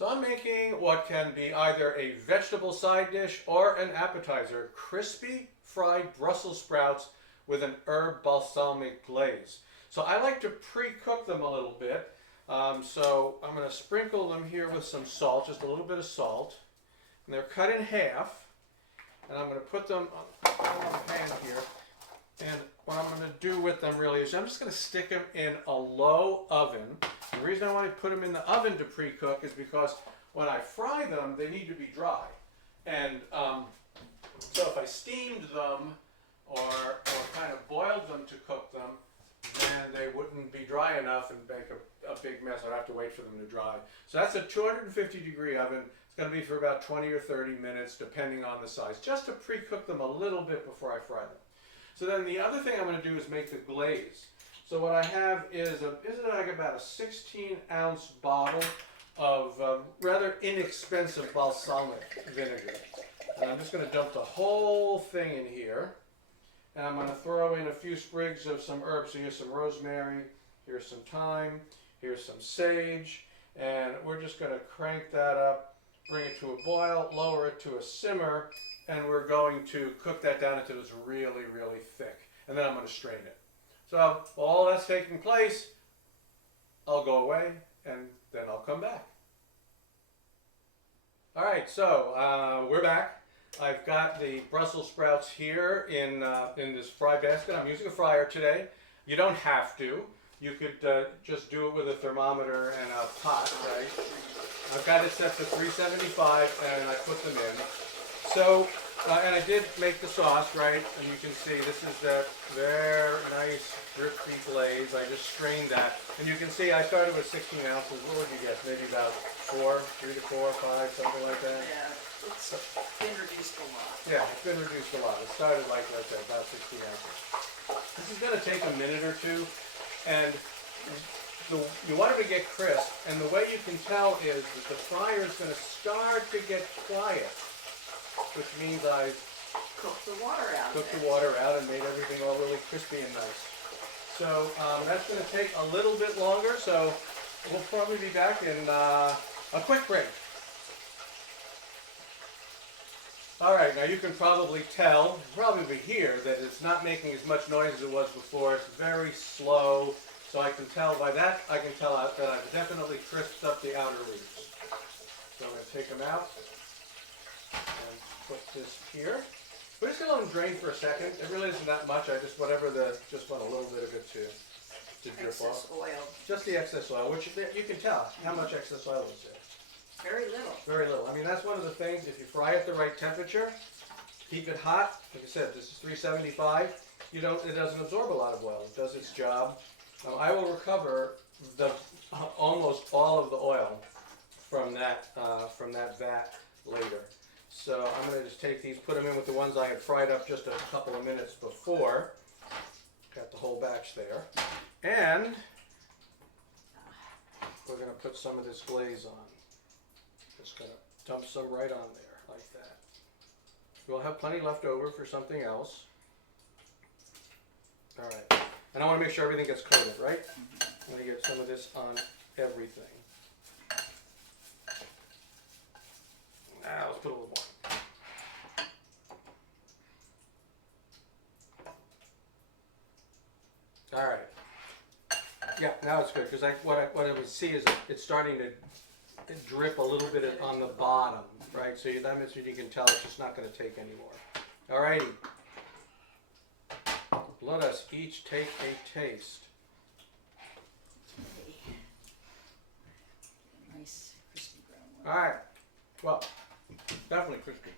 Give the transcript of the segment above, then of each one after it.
So I'm making what can be either a vegetable side dish or an appetizer, crispy fried Brussels sprouts with an herb balsamic glaze. So I like to pre-cook them a little bit. So I'm going to sprinkle them here with some salt, just a little bit of salt. And they're cut in half. And I'm going to put them on the pan here. And what I'm going to do with them really is I'm just going to stick them in a low oven. The reason I want to put them in the oven to pre-cook is because when I fry them, they need to be dry. And so if I steamed them or kind of boiled them to cook them, then they wouldn't be dry enough and make a big mess. I'd have to wait for them to dry. So that's a 250-degree oven. It's going to be for about 20 or 30 minutes, depending on the size, just to pre-cook them a little bit before I fry them. So then the other thing I'm going to do is make the glaze. So what I have is like about a 16-ounce bottle of rather inexpensive balsamic vinegar. And I'm just going to dump the whole thing in here. And I'm going to throw in a few sprigs of some herbs. So here's some rosemary, here's some thyme, here's some sage. And we're just going to crank that up, bring it to a boil, lower it to a simmer, and we're going to cook that down until it's really, really thick. And then I'm going to strain it. So while all that's taking place, I'll go away and then I'll come back. All right, so we're back. I've got the Brussels sprouts here in this fry basket. I'm using a fryer today. You don't have to. You could just do it with a thermometer and a pot, right? I've got it set to 375 and I put them in. So, and I did make the sauce, right? And you can see this is that very nice drippy glaze. I just strained that. And you can see I started with 16 ounces. What would you guess? Maybe about 3 to 4, 5, something like that? Yeah, it's been reduced a lot. Yeah, it's been reduced a lot. It started like I said, about 16 ounces. This is going to take a minute or two. And you want it to get crisp. And the way you can tell is that the fryer is going to start to get quiet. Which means I've cooked the water out. Cooked the water out and made everything all really crispy and nice. So that's going to take a little bit longer. So we'll probably be back in a quick break. All right, now you can probably hear that it's not making as much noise as it was before. It's very slow. So I can tell by that, that I've definitely crisped up the outer leaves. So I'm going to take them out and put this here. We're just going to let them drain for a second. It really isn't that much. I just want a little bit of it to drip excess off. oil. Just the excess oil, which you can tell how much excess oil is there. Very little. Very little. I mean, that's one of the things. If you fry at the right temperature, keep it hot. Like I said, this is 375. It doesn't absorb a lot of oil. It does its job. I will recover almost all of the oil from that vat later. So I'm going to just take these, put them in with the ones I had fried up just a couple of minutes before. Got the whole batch there. And we're going to put some of this glaze on. Just going to dump some right on there, like that. We'll have plenty left over for something else. All right. And I want to make sure everything gets coated, right? I'm going to get some of this on everything. Now let's put a little more. All right. Yeah, now it's good because what I would see is it's starting to drip a little bit on the bottom, right? So that means you can tell it's just not going to take anymore. All righty. Let us each take a taste. Okay. Nice crispy brown one. All right. Well, definitely crispy.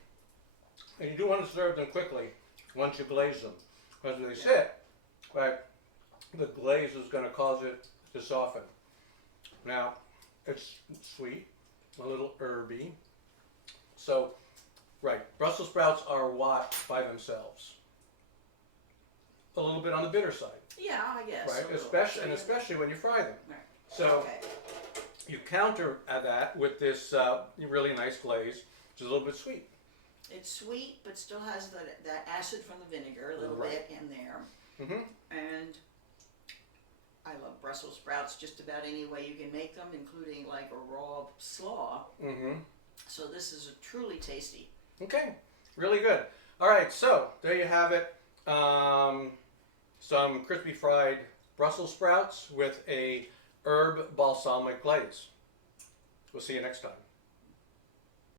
And you do want to serve them quickly once you glaze them. Because when they sit, right, the glaze is going to cause it to soften. Now, it's sweet, a little herby. So, right, Brussels sprouts are what by themselves? A little bit on the bitter side. Yeah, I guess. Right, especially when you fry them. Right. So you counter that with this really nice glaze, which is a little bit sweet. It's sweet, but still has that acid from the vinegar, a little bit in there. Mm-hmm. And I love Brussels sprouts just about any way you can make them, including like a raw slaw. Mm-hmm. So this is truly tasty. Okay, really good. All right, so there you have it. Some crispy fried Brussels sprouts with a herb balsamic glaze. We'll see you next time.